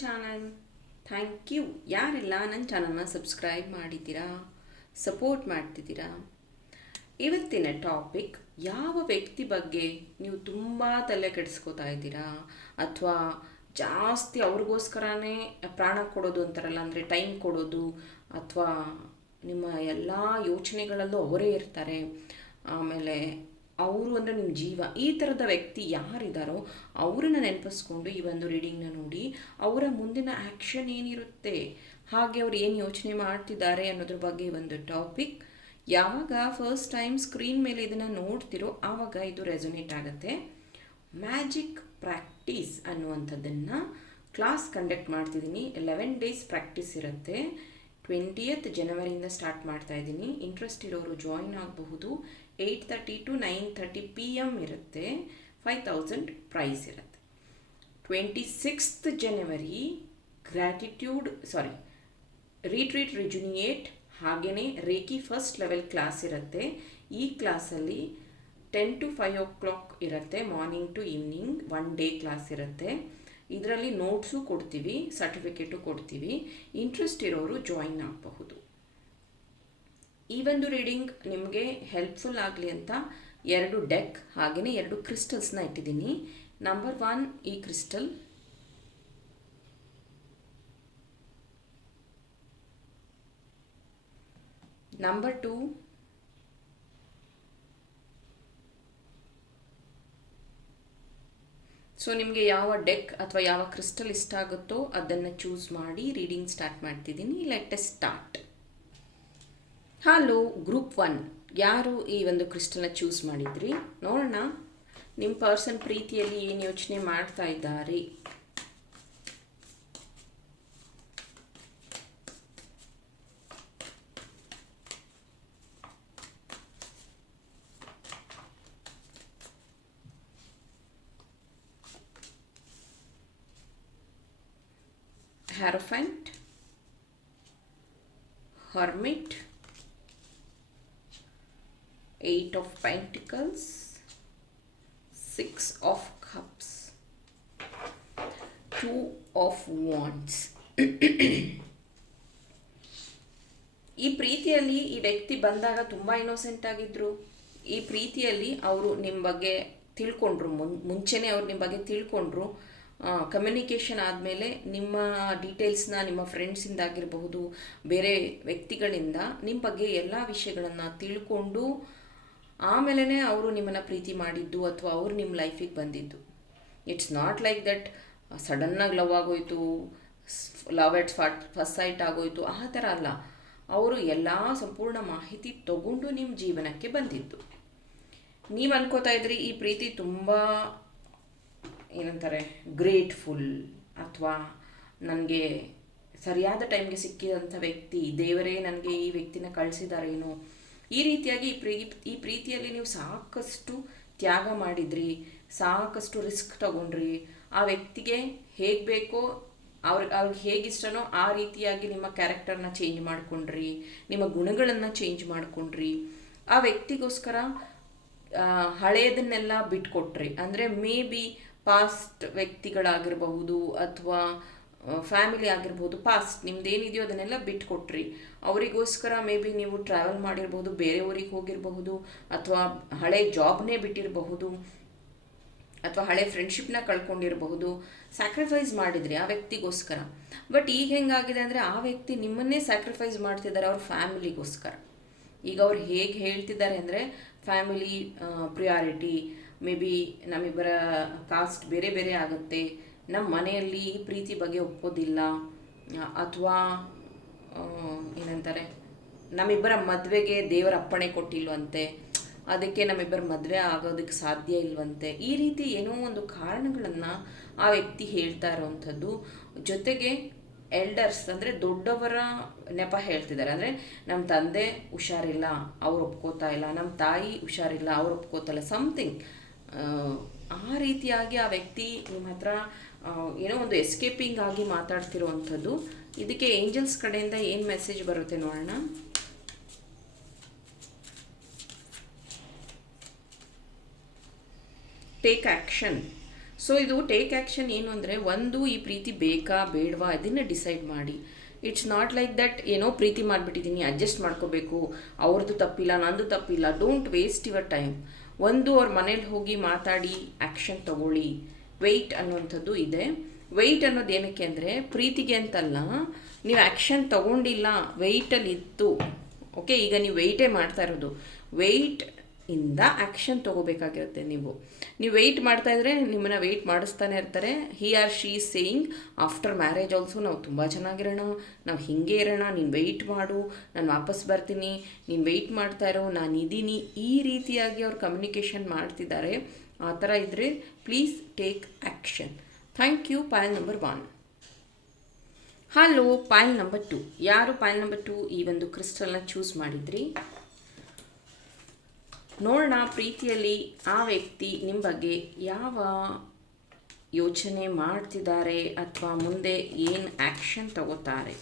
Channel thank you ಯಾರೆಲ್ಲ ನನ್ನ ಚಾನಲ್ನ ಸಬ್ಸ್ಕ್ರೈಬ್ ಮಾಡಿದ್ದೀರಾ? ಸಪೋರ್ಟ್ ಮಾಡ್ತಿದ್ದೀರಾ? ಇವತ್ತಿನ ಟಾಪಿಕ್ ಯಾವ ವ್ಯಕ್ತಿ ಬಗ್ಗೆ ನೀವು ತುಂಬ ತಲೆ ಕೆಡಿಸ್ಕೋತಾ ಇದ್ದೀರಾ? ಅಥವಾ ಜಾಸ್ತಿ ಅವ್ರಿಗೋಸ್ಕರನೇ ಪ್ರಾಣ ಕೊಡೋದು ಅಂತಾರಲ್ಲ, ಅಂದರೆ ಟೈಮ್ ಕೊಡೋದು, ಅಥವಾ ನಿಮ್ಮ ಎಲ್ಲ ಯೋಚನೆಗಳಲ್ಲೂ ಅವರೇ ಇರ್ತಾರೆ. ಆಮೇಲೆ ಅವರು ಅಂದರೆ ನಿಮ್ಮ ಜೀವ. ಈ ಥರದ ವ್ಯಕ್ತಿ ಯಾರಿದ್ದಾರೋ ಅವರನ್ನ ನೆನಪಿಸ್ಕೊಂಡು ಈ ಒಂದು ರೀಡಿಂಗ್ನ ನೋಡಿ ಅವರ ಮುಂದಿನ ಆ್ಯಕ್ಷನ್ ಏನಿರುತ್ತೆ, ಹಾಗೆ ಅವ್ರು ಏನು ಯೋಚನೆ ಮಾಡ್ತಿದ್ದಾರೆ ಅನ್ನೋದ್ರ ಬಗ್ಗೆ ಒಂದು ಟಾಪಿಕ್ ಯಾವಾಗ ಫಸ್ಟ್ ಟೈಮ್ ಸ್ಕ್ರೀನ್ ಮೇಲೆ ಇದನ್ನು ನೋಡ್ತಿರೋ ಆವಾಗ ಇದು ರೆಸೊನೇಟ್ ಆಗುತ್ತೆ. ಮ್ಯಾಜಿಕ್ ಪ್ರಾಕ್ಟೀಸ್ ಅನ್ನುವಂಥದ್ದನ್ನು ಕ್ಲಾಸ್ ಕಂಡಕ್ಟ್ ಮಾಡ್ತಿದ್ದೀನಿ. ಲೆವೆನ್ ಡೇಸ್ ಪ್ರಾಕ್ಟೀಸ್ ಇರುತ್ತೆ. ಟ್ವೆಂಟಿಯತ್ ಜನವರಿಯಿಂದ ಸ್ಟಾರ್ಟ್ ಮಾಡ್ತಾ ಇದ್ದೀನಿ. ಇಂಟ್ರೆಸ್ಟ್ ಇರೋರು ಜಾಯಿನ್ ಆಗಬಹುದು. Eight thirty to nine thirty p m ಇರುತ್ತೆ. ಫೈವ್ ತೌಸಂಡ್ ಪ್ರೈಸ್ ಇರುತ್ತೆ. ಟ್ವೆಂಟಿ ಸಿಕ್ಸ್ತ್ ಜನವರಿ ಗ್ರ್ಯಾಟಿಟ್ಯೂಡ್ ಸಾರಿ ರೀಟ್ರೀಟ್ ರಿಜುನಿಯೇಟ್ ಹಾಗೆಯೇ ರೇಕಿ ಫಸ್ಟ್ ಲೆವೆಲ್ ಕ್ಲಾಸ್ ಇರುತ್ತೆ. ಈ ಕ್ಲಾಸಲ್ಲಿ ten to five o'clock ಇರುತ್ತೆ. Morning to evening one day class ಇರುತ್ತೆ. ಇದರಲ್ಲಿ notes ಕೊಡ್ತೀವಿ ಸರ್ಟಿಫಿಕೇಟು ಕೊಡ್ತೀವಿ. ಇಂಟ್ರೆಸ್ಟ್ ಇರೋರು ಜಾಯಿನ್ ಆಗಬಹುದು. ಈ ಒಂದು ರೀಡಿಂಗ್ ನಿಮಗೆ ಹೆಲ್ಪ್ಫುಲ್ ಆಗಲಿ ಅಂತ ಎರಡು ಡೆಕ್ ಹಾಗೆಯೇ ಎರಡು ಕ್ರಿಸ್ಟಲ್ಸ್ನ ಇಟ್ಟಿದ್ದೀನಿ. ನಂಬರ್ ಒನ್ ಈ ಕ್ರಿಸ್ಟಲ್ ನಂಬರ್ ಟೂ ಸೊ ನಿಮಗೆ ಯಾವ ಡೆಕ್ ಅಥವಾ ಯಾವ ಕ್ರಿಸ್ಟಲ್ ಇಷ್ಟ ಆಗುತ್ತೋ ಅದನ್ನು ಚೂಸ್ ಮಾಡಿ ರೀಡಿಂಗ್ ಸ್ಟಾರ್ಟ್ ಮಾಡ್ತಿದ್ದೀನಿ. Let's start hello group one ಯಾರು ಈ ಒಂದು ಕ್ರಿಸ್ಟಲ್ನ ಚೂಸ್ ಮಾಡಿದ್ರಿ? ನೋಡೋಣ. ನಿಮ್ಮ ಪರ್ಸನ್ ಪ್ರೀತಿಯಲ್ಲಿ ಏನು ಯೋಚನೆ ಮಾಡ್ತಾ ಇದ್ದಾರೆ? Hierophant, Hermit, Eight of Pentacles, Six of Cups, Two of Wands. ಈ ಪ್ರೀತಿಯಲ್ಲಿ ಈ ವ್ಯಕ್ತಿ ಬಂದಾಗ ತುಂಬ ಇನ್ನೋಸೆಂಟ್ ಆಗಿದ್ರು ಈ ಪ್ರೀತಿಯಲ್ಲಿ ಅವರು ನಿಮ್ಮ ಬಗ್ಗೆ ತಿಳ್ಕೊಂಡ್ರು ಮುನ್ ಮುಂಚೆನೇ ಅವ್ರು ನಿಮ್ಮ ಬಗ್ಗೆ ತಿಳ್ಕೊಂಡ್ರು ಕಮ್ಯುನಿಕೇಷನ್ ಆದಮೇಲೆ ನಿಮ್ಮ ಡೀಟೇಲ್ಸ್ನ ನಿಮ್ಮ ಫ್ರೆಂಡ್ಸಿಂದ ಆಗಿರಬಹುದು, ಬೇರೆ ವ್ಯಕ್ತಿಗಳಿಂದ ನಿಮ್ಮ ಬಗ್ಗೆ ಎಲ್ಲ ವಿಷಯಗಳನ್ನು ತಿಳ್ಕೊಂಡು ಆಮೇಲೆ ಅವರು ನಿಮ್ಮನ್ನು ಪ್ರೀತಿ ಮಾಡಿದ್ದು ಅಥವಾ ಅವರು ನಿಮ್ಮ ಲೈಫಿಗೆ ಬಂದಿದ್ದು. ಇಟ್ಸ್ ನಾಟ್ ಲೈಕ್ ದಟ್ ಸಡನ್ನಾಗಿ ಲವ್ ಆಗೋಯ್ತು love at Ghat first sight ಆಗೋಯ್ತು, ಆ ಥರ ಅಲ್ಲ. ಅವರು ಎಲ್ಲ ಸಂಪೂರ್ಣ ಮಾಹಿತಿ ತಗೊಂಡು ನಿಮ್ಮ ಜೀವನಕ್ಕೆ ಬಂದಿದ್ದು. ನೀವು ಅನ್ಕೋತಾ ಇದ್ರಿ, ಈ ಪ್ರೀತಿ ತುಂಬ ಏನಂತಾರೆ ಗ್ರೇಟ್ಫುಲ್ ಅಥವಾ ನನಗೆ ಸರಿಯಾದ ಟೈಮ್ಗೆ ಸಿಕ್ಕಿದಂಥ ವ್ಯಕ್ತಿ, ದೇವರೇ ನನಗೆ ಈ ವ್ಯಕ್ತಿನ ಕಳಿಸಿದಾರೇನೋ, ಈ ರೀತಿಯಾಗಿ ಈ ಪ್ರೀ, ಈ ಪ್ರೀತಿಯಲ್ಲಿ ನೀವು ಸಾಕಷ್ಟು ತ್ಯಾಗ ಮಾಡಿದ್ರಿ, ಸಾಕಷ್ಟು ರಿಸ್ಕ್ ತಗೊಂಡ್ರಿ, ಆ ವ್ಯಕ್ತಿಗೆ ಹೇಗೆ ಬೇಕೋ, ಅವ್ರ, ಅವ್ರಿಗೆ ಹೇಗಿಷ್ಟನೋ ಆ ರೀತಿಯಾಗಿ ನಿಮ್ಮ ಕ್ಯಾರೆಕ್ಟರ್ನ ಚೇಂಜ್ ಮಾಡ್ಕೊಂಡ್ರಿ, ನಿಮ್ಮ ಗುಣಗಳನ್ನು ಚೇಂಜ್ ಮಾಡ್ಕೊಂಡ್ರಿ, ಆ ವ್ಯಕ್ತಿಗೋಸ್ಕರ ಹಳೆಯದನ್ನೆಲ್ಲ ಬಿಟ್ಕೊಟ್ರಿ. ಅಂದರೆ ಮೇ ಬಿ ಪಾಸ್ಟ್ ವ್ಯಕ್ತಿಗಳಾಗಿರಬಹುದು ಅಥವಾ ಫ್ಯಾಮಿಲಿ ಆಗಿರ್ಬೋದು ಪಾಸ್ಟ್ ನಿಮ್ದೇನಿದೆಯೋ ಅದನ್ನೆಲ್ಲ ಬಿಟ್ಕೊಟ್ರಿ. ಅವರಿಗೋಸ್ಕರ ಮೇ ಬಿ ನೀವು ಟ್ರಾವೆಲ್ ಮಾಡಿರ್ಬೋದು ಬೇರೆ ಊರಿಗೆ ಹೋಗಿರಬಹುದು, ಅಥವಾ ಹಳೆ ಜಾಬ್ನೇ ಬಿಟ್ಟಿರಬಹುದು, ಅಥವಾ ಹಳೆ ಫ್ರೆಂಡ್ಶಿಪ್ನ ಕಳ್ಕೊಂಡಿರಬಹುದು ಸ್ಯಾಕ್ರಿಫೈಸ್ ಮಾಡಿದ್ರಿ ಆ ವ್ಯಕ್ತಿಗೋಸ್ಕರ. ಬಟ್ ಈಗ ಹೆಂಗಾಗಿದೆ ಅಂದರೆ ಆ ವ್ಯಕ್ತಿ ನಿಮ್ಮನ್ನೇ ಸ್ಯಾಕ್ರಿಫೈಸ್ ಮಾಡ್ತಿದ್ದಾರೆ ಅವ್ರ ಫ್ಯಾಮಿಲಿಗೋಸ್ಕರ ಈಗ ಅವ್ರು ಹೇಗೆ ಹೇಳ್ತಿದ್ದಾರೆ ಅಂದರೆ ಫ್ಯಾಮಿಲಿ ಪ್ರಿಯಾರಿಟಿ ಮೇ ಬಿ ನಮ್ಮಿಬ್ಬರ ಕಾಸ್ಟ್ ಬೇರೆ ಬೇರೆ ಆಗುತ್ತೆ. ನಮ್ಮ ಮನೆಯಲ್ಲಿ ಪ್ರೀತಿ ಬಗ್ಗೆ ಒಪ್ಪೋದಿಲ್ಲ. ಅಥವಾ ಏನಂತಾರೆ ನಮ್ಮಿಬ್ಬರ ಮದುವೆಗೆ ದೇವರ ಅಪ್ಪಣೆ ಕೊಟ್ಟಿಲ್ವಂತೆ. ಅದಕ್ಕೆ ನಮ್ಮಿಬ್ಬರ ಮದುವೆ ಆಗೋದಕ್ಕೆ ಸಾಧ್ಯ ಇಲ್ವಂತೆ. ಈ ರೀತಿ ಏನೋ ಒಂದು ಕಾರಣಗಳನ್ನು ಆ ವ್ಯಕ್ತಿ ಹೇಳ್ತಾ ಇರೋವಂಥದ್ದು ಜೊತೆಗೆ ಎಲ್ಡರ್ಸ್ ಅಂದರೆ ದೊಡ್ಡವರ ನೆಪ ಹೇಳ್ತಿದ್ದಾರೆ. ಅಂದರೆ ನಮ್ಮ ತಂದೆ ಹುಷಾರಿಲ್ಲ, ಅವ್ರು ಒಪ್ಕೋತಾ ಇಲ್ಲ. ನಮ್ಮ ತಾಯಿ ಹುಷಾರಿಲ್ಲ, ಅವ್ರು ಒಪ್ಕೋತಲ್ಲ ಸಮಥಿಂಗ್ ಆ ರೀತಿಯಾಗಿ ಆ ವ್ಯಕ್ತಿ ನಿಮ್ಮ ಹತ್ರ ಏನೋ ಒಂದು ಎಸ್ಕೇಪಿಂಗ್ ಆಗಿ ಮಾತಾಡ್ತಿರುವಂಥದ್ದು. ಇದಕ್ಕೆ ಏಂಜಲ್ಸ್ ಕಡೆಯಿಂದ ಏನು ಮೆಸೇಜ್ ಬರುತ್ತೆ ನೋಡೋಣ. ಟೇಕ್ ಆ್ಯಕ್ಷನ್ ಸೊ ಇದು ಟೇಕ್ ಆ್ಯಕ್ಷನ್ ಏನು ಅಂದರೆ, ಒಂದು, ಈ ಪ್ರೀತಿ ಬೇಕಾ, ಬೇಡವಾ ಅದನ್ನು ಡಿಸೈಡ್ ಮಾಡಿ. ಇಟ್ಸ್ ನಾಟ್ ಲೈಕ್ ದಟ್ ಏನೋ ಪ್ರೀತಿ ಮಾಡಿಬಿಟ್ಟಿದ್ದೀನಿ ಅಡ್ಜಸ್ಟ್ ಮಾಡ್ಕೋಬೇಕು, ಅವ್ರದ್ದು ತಪ್ಪಿಲ್ಲ, ನಂದು ತಪ್ಪಿಲ್ಲ ಡೋಂಟ್ ವೇಸ್ಟ್ ಯುವರ್ ಟೈಮ್ ಒಂದು ಅವ್ರ ಮನೇಲಿ ಹೋಗಿ ಮಾತಾಡಿ ಆ್ಯಕ್ಷನ್ ತಗೊಳ್ಳಿ. ವೆಯ್ಟ್ ಅನ್ನುವಂಥದ್ದು ಇದೆ. ವೆಯ್ಟ್ ಅನ್ನೋದು ಏನಕ್ಕೆ ಅಂದರೆ, ಪ್ರೀತಿಗೆ ಅಂತಲ್ಲ, ನೀವು ಆ್ಯಕ್ಷನ್ ತಗೊಂಡಿಲ್ಲ ವೆಯ್ಟಲ್ಲಿ ಇತ್ತು. ಓಕೆ ಈಗ ನೀವು ವೆಯ್ಟೇ ಮಾಡ್ತಾ ಇರೋದು. ವೆಯ್ಟ್ ಇಂದ ಆ್ಯಕ್ಷನ್ ತೊಗೋಬೇಕಾಗಿರುತ್ತೆ ನೀವು. ನೀವು ವೆಯ್ಟ್ ಮಾಡ್ತಾ ಇದ್ರೆ ನಿಮ್ಮನ್ನ ವೆಯ್ಟ್ ಮಾಡಿಸ್ತಾನೆ ಇರ್ತಾರೆ. He or she saying after marriage also ನಾವು ತುಂಬ ಚೆನ್ನಾಗಿರೋಣ. ನಾವು ಹಿಂಗೆ ಇರೋಣ. ನೀನು ವೆಯ್ಟ್ ಮಾಡು. ನಾನು ವಾಪಸ್ ಬರ್ತೀನಿ. ನೀನು ವೆಯ್ಟ್ ಮಾಡ್ತಾ ಇರೋ. ನಾನು ಇದ್ದೀನಿ ಈ ರೀತಿಯಾಗಿ ಅವ್ರು ಕಮ್ಯುನಿಕೇಷನ್ ಮಾಡ್ತಿದ್ದಾರೆ. ಆ ಥರ ಇದ್ದರೆ please take action thank you pile number one hello pile number two ಯಾರು ಪಾಯಲ್ ನಂಬರ್ ಟು ಈ ಒಂದು ಕ್ರಿಸ್ಟಲ್ನ ಚೂಸ್ ಮಾಡಿದ್ರಿ? ನೋಡೋಣ ಪ್ರೀತಿಯಲ್ಲಿ ಆ ವ್ಯಕ್ತಿ ನಿಮ್ಮ ಬಗ್ಗೆ ಯಾವ ಯೋಚನೆ ಮಾಡ್ತಿದ್ದಾರೆ ಅಥವಾ ಮುಂದೆ ಏನು ಆ್ಯಕ್ಷನ್ ತಗೋತಾರೆ?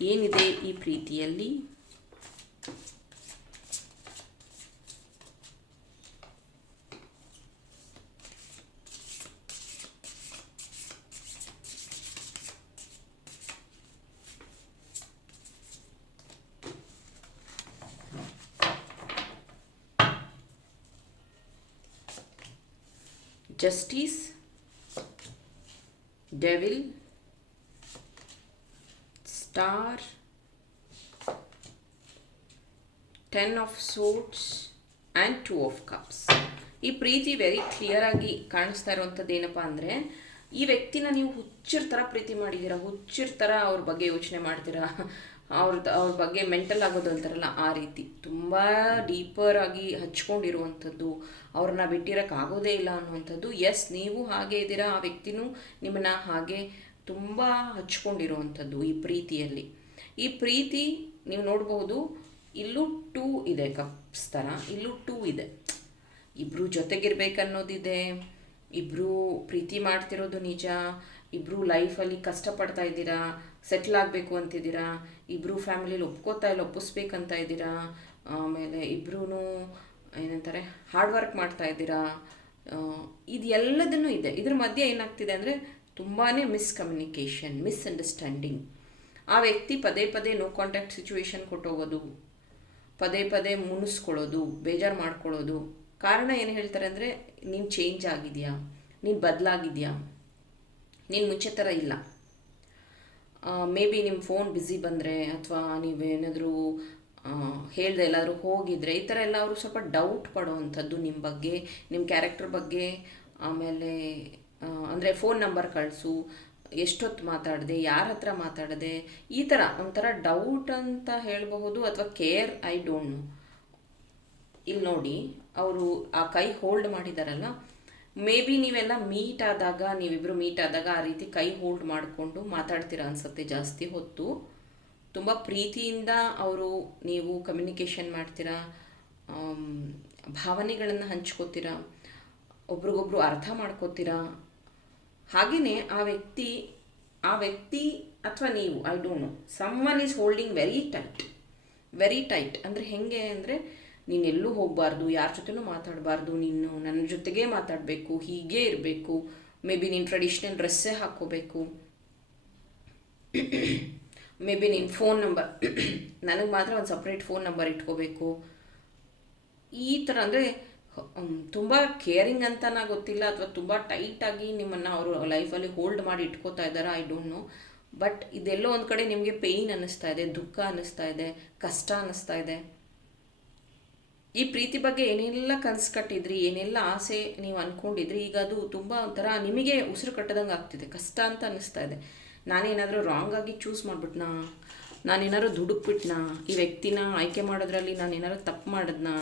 ಏನಿದೆ ಈ ಪ್ರೀತಿಯಲ್ಲಿ? Justice, devil, star ten of swords and two of cups ಈ ಪ್ರೀತಿ ವೆರಿ ಕ್ಲಿಯರ್ ಆಗಿ ಕಾಣಿಸ್ತಾ ಇರುವಂಥದ್ದು ಏನಪ್ಪ ಅಂದರೆ, ಈ ವ್ಯಕ್ತಿನ ನೀವು ಹುಚ್ಚಿರ್ತರ ಪ್ರೀತಿ ಮಾಡಿದ್ದೀರಾ ಹುಚ್ಚಿರ್ತರ ಅವ್ರ ಬಗ್ಗೆ ಯೋಚನೆ ಮಾಡ್ತೀರಾ ಅವ್ರದ್ದು ಅವ್ರ ಬಗ್ಗೆ ಮೆಂಟಲ್ ಆಗೋದು ಅಂತಾರಲ್ಲ ಆ ರೀತಿ. ತುಂಬ ಡೀಪರ್ ಆಗಿ ಹಚ್ಕೊಂಡಿರುವಂಥದ್ದು. ಅವ್ರನ್ನ ಬಿಟ್ಟಿರೋಕ್ಕಾಗೋದೇ ಇಲ್ಲ ಅನ್ನುವಂಥದ್ದು. ಎಸ್ ನೀವು ಹಾಗೆ ಇದ್ದೀರಾ, ಆ ವ್ಯಕ್ತಿನೂ ನಿಮ್ಮನ್ನ ಹಾಗೆ ತುಂಬ ಹಚ್ಕೊಂಡಿರುವಂಥದ್ದು ಈ ಪ್ರೀತಿಯಲ್ಲಿ. ಈ ಪ್ರೀತಿ ನೀವು ನೋಡಬಹುದು, ಇಲ್ಲೂ ಟೂ ಇದೆ ಕಪ್ಸ್ ಥರ, ಇಲ್ಲೂ ಟೂ ಇದೆ. ಇಬ್ಬರು ಜೊತೆಗಿರ್ಬೇಕನ್ನೋದಿದೆ ಇಬ್ಬರು ಪ್ರೀತಿ ಮಾಡ್ತಿರೋದು ನಿಜ ಇಬ್ಬರು ಲೈಫಲ್ಲಿ ಕಷ್ಟಪಡ್ತಾ ಇದ್ದೀರಾ ಸೆಟ್ಲ್ ಆಗಬೇಕು ಅಂತಿದ್ದೀರಾ? ಇಬ್ಬರು ಫ್ಯಾಮಿಲಿಲಿ ಒಪ್ಕೋತಾ ಇಲ್ಲ, ಒಪ್ಪಿಸ್ಬೇಕಂತ ಇದ್ದೀರಾ? ಆಮೇಲೆ ಇಬ್ಬರೂ ಏನಂತಾರೆ ಹಾರ್ಡ್ ವರ್ಕ್ ಮಾಡ್ತಾ ಇದ್ದೀರಾ? ಇದು ಎಲ್ಲದನ್ನೂ ಇದೆ. ಇದ್ರ ಮಧ್ಯೆ ಏನಾಗ್ತಿದೆ ಅಂದರೆ ತುಂಬಾ ಮಿಸ್ಕಮ್ಯುನಿಕೇಷನ್ ಮಿಸ್ಅಂಡರ್ಸ್ಟ್ಯಾಂಡಿಂಗ್ ಆ ವ್ಯಕ್ತಿ ಪದೇ ಪದೇ ನೋ ಕಾಂಟ್ಯಾಕ್ಟ್ ಸಿಚುವೇಶನ್ ಕೊಟ್ಟೋಗೋದು, ಪದೇ ಪದೇ ಮುನಿಸ್ಕೊಳ್ಳೋದು, ಬೇಜಾರು ಮಾಡ್ಕೊಳ್ಳೋದು. ಕಾರಣ ಏನು ಹೇಳ್ತಾರೆ ಅಂದರೆ, ನೀನು ಚೇಂಜ್ ಆಗಿದೆಯಾ? ನೀನು ಬದಲಾಗಿದೆಯಾ? ನೀನು ಮುಂಚೆ ಥರ ಇಲ್ಲ. ಮೇ ಬಿ ನಿಮ್ಮ ಫೋನ್ ಬ್ಯುಸಿ ಬಂದರೆ ಅಥವಾ ನೀವೇನಾದರೂ ಹೇಳ್ದೆ ಎಲ್ಲಾದರೂ ಹೋಗಿದ್ರೆ, ಈ ಥರ ಎಲ್ಲ ಅವರು ಸ್ವಲ್ಪ ಡೌಟ್ ಪಡೋವಂಥದ್ದು ನಿಮ್ಮ ಬಗ್ಗೆ ನಿಮ್ಮ ಕ್ಯಾರೆಕ್ಟರ್ ಬಗ್ಗೆ, ಆಮೇಲೆ ಅಂದರೆ ಫೋನ್ ನಂಬರ್ ಕಳಿಸು, ಎಷ್ಟೊತ್ತು ಮಾತಾಡಿದೆ, ಯಾರ ಹತ್ರ ಮಾತಾಡಿದೆ, ಈ ಥರ ಒಂಥರ ಡೌಟ್ ಅಂತ ಹೇಳಬಹುದು ಅಥವಾ ಕೇರ್ ಐ ಡೋಂಟ್ ನೋ ಇಲ್ಲಿ ನೋಡಿ ಅವರು ಆ ಕೈ ಹೋಲ್ಡ್ ಮಾಡಿದಾರಲ್ಲ ಮೇ ಬಿ ನೀವೆಲ್ಲ ಮೀಟ್ ಆದಾಗ ನೀವಿಬ್ಬರು ಮೀಟ್ ಆದಾಗ ಆ ರೀತಿ ಕೈ ಹೋಲ್ಡ್ ಮಾಡಿಕೊಂಡು ಮಾತಾಡ್ತೀರಾ ಅನ್ಸುತ್ತೆ ಜಾಸ್ತಿ ಹೊತ್ತು. ತುಂಬ ಪ್ರೀತಿಯಿಂದ ಅವರು ನೀವು ಕಮ್ಯುನಿಕೇಷನ್ ಮಾಡ್ತೀರಾ ಭಾವನೆಗಳನ್ನು ಹಂಚ್ಕೋತೀರಾ, ಒಬ್ರಿಗೊಬ್ರು ಅರ್ಥ ಮಾಡ್ಕೋತೀರಾ. ಹಾಗೆಯೇ ಆ ವ್ಯಕ್ತಿ ಆ ವ್ಯಕ್ತಿ ಅಥವಾ ನೀವು I don't know someone is holding very tight very tight ಅಂದರೆ ಹೆಂಗೆ ಅಂದರೆ ನೀನು ಎಲ್ಲೂ ಹೋಗಬಾರ್ದು, ಯಾರ ಜೊತೆನೂ ಮಾತಾಡಬಾರ್ದು, ನೀನು ನನ್ನ ಜೊತೆಗೇ ಮಾತಾಡಬೇಕು, ಹೀಗೇ ಇರಬೇಕು. ಮೇ ಬಿ ನೀನು ಟ್ರೆಡಿಷ್ನಲ್ ಡ್ರೆಸ್ಸೇ ಹಾಕ್ಕೋಬೇಕು. ಮೇ ಬಿ ನೀನು ಫೋನ್ ನಂಬರ್ ನನಗೆ ಮಾತ್ರ ಒಂದು ಸಪ್ರೇಟ್ ಫೋನ್ ನಂಬರ್ ಇಟ್ಕೋಬೇಕು. ಈ ಥರ ಅಂದರೆ ತುಂಬ ಕೇರಿಂಗ್ ಅಂತನ ಗೊತ್ತಿಲ್ಲ ಅಥವಾ ತುಂಬ ಟೈಟಾಗಿ ನಿಮ್ಮನ್ನು ಅವರು ಲೈಫಲ್ಲಿ ಹೋಲ್ಡ್ ಮಾಡಿ ಇಟ್ಕೋತಾ ಇದ್ದಾರೆ ಐ ಡೋಂಟ್ ನೋ ಬಟ್ ಇದೆಲ್ಲೋ ಒಂದು ಕಡೆ ನಿಮಗೆ ಪೇಯ್ನ್ ಅನ್ನಿಸ್ತಾ ಇದೆ, ದುಃಖ ಅನ್ನಿಸ್ತಾ ಇದೆ, ಕಷ್ಟ ಅನ್ನಿಸ್ತಾ ಇದೆ. ಈ ಪ್ರೀತಿ ಬಗ್ಗೆ ಏನೆಲ್ಲ ಕನಸು ಕಟ್ಟಿದ್ರಿ, ಏನೆಲ್ಲ ಆಸೆ ನೀವು ಅಂದ್ಕೊಂಡಿದ್ರಿ ಈಗ ಅದು ತುಂಬ ಒಂಥರ ನಿಮಗೆ ಉಸಿರು ಕಟ್ಟದಂಗೆ ಆಗ್ತಿದೆ, ಕಷ್ಟ ಅಂತ ಅನ್ನಿಸ್ತಾ ಇದೆ. ನಾನೇನಾದರೂ ಆಗಿ ಚೂಸ್ ಮಾಡಿಬಿಟ್ನಾ? ನಾನೇನಾದ್ರು ದುಡುಕ್ಬಿಟ್ನಾ? ಈ ವ್ಯಕ್ತಿನ ಆಯ್ಕೆ ಮಾಡೋದ್ರಲ್ಲಿ ನಾನೇನಾದ್ರು ತಪ್ಪು ಮಾಡಿದ್ನಾ?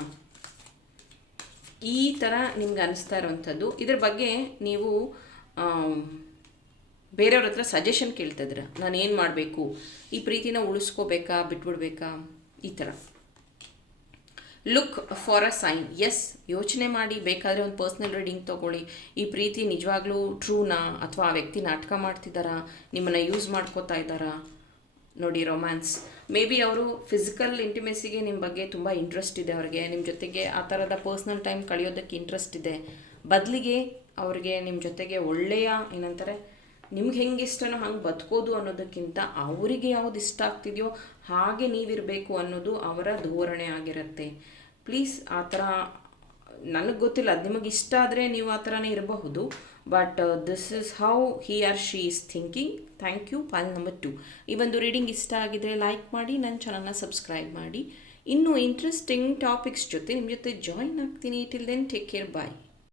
ಈ ಥರ ನಿಮ್ಗೆ ಅನಿಸ್ತಾ ಇರೋವಂಥದ್ದು. ಇದ್ರ ಬಗ್ಗೆ ನೀವು ಬೇರೆಯವ್ರ ಹತ್ರ ಸಜೆಷನ್ ಕೇಳ್ತಿದ್ರ ನಾನು ಏನು ಮಾಡಬೇಕು? ಈ ಪ್ರೀತಿನ ಉಳಿಸ್ಕೋಬೇಕಾ, ಬಿಟ್ಬಿಡ್ಬೇಕಾ? ಈ ಥರ look for a signs ಯೋಚನೆ ಮಾಡಿ, ಬೇಕಾದರೆ ಒಂದು ಪರ್ಸ್ನಲ್ ರೀಡಿಂಗ್ ತೊಗೊಳ್ಳಿ. ಈ ಪ್ರೀತಿ ನಿಜವಾಗ್ಲೂ ಟ್ರೂನಾ ಅಥವಾ ಆ ವ್ಯಕ್ತಿ ನಾಟಕ ಮಾಡ್ತಿದ್ದಾರಾ, ನಿಮ್ಮನ್ನು ಯೂಸ್ ಮಾಡ್ಕೋತಾ ಇದ್ದಾರಾ? ನೋಡಿ ರೊಮ್ಯಾನ್ಸ್ ಮೇ ಬಿ ಅವರು ಫಿಸಿಕಲ್ ಇಂಟಿಮೆಸಿಗೆ ನಿಮ್ಮ ಬಗ್ಗೆ ತುಂಬ ಇಂಟ್ರೆಸ್ಟ್ ಇದೆ ಅವ್ರಿಗೆ. ನಿಮ್ಮ ಜೊತೆಗೆ ಆ ಥರದ ಪರ್ಸ್ನಲ್ ಟೈಮ್ ಕಳೆಯೋದಕ್ಕೆ ಇಂಟ್ರೆಸ್ಟ್ ಇದೆ. ಬದಲಿಗೆ ಅವ್ರಿಗೆ ನಿಮ್ಮ ಜೊತೆಗೆ ಒಳ್ಳೆಯ, ಏನಂತಾರೆ ನಿಮ್ಗೆ ಹೆಂಗೆ ಇಷ್ಟನೋ ಹಂಗೆ ಬದುಕೋದು ಅನ್ನೋದಕ್ಕಿಂತ ಅವರಿಗೆ ಯಾವ್ದು ಇಷ್ಟ ಆಗ್ತಿದೆಯೋ ಹಾಗೆ ನೀವಿರಬೇಕು ಅನ್ನೋದು ಅವರ ಧೋರಣೆ ಆಗಿರುತ್ತೆ. ಪ್ಲೀಸ್ ಆ ಥರ ನನಗೆ ಗೊತ್ತಿಲ್ಲ ನಿಮಗೆ ಇಷ್ಟ ಆದರೆ ನೀವು ಆ ಥರನೇ ಇರಬಹುದು but this is how he or she is thinking thank you pile number two ಈ ಒಂದು ರೀಡಿಂಗ್ ಇಷ್ಟ ಆಗಿದ್ರೆ ಲೈಕ್ ಮಾಡಿ ನನ್ನ ಚಾನಲ್ನ ಸಬ್ಸ್ಕ್ರೈಬ್ ಮಾಡಿ. ಇನ್ನೂ ಇಂಟ್ರೆಸ್ಟಿಂಗ್ ಟಾಪಿಕ್ಸ್ ಜೊತೆ ನಿಮ್ಮ ಜೊತೆ ಜಾಯಿನ್ ಆಗ್ತೀನಿ. Till then take care bye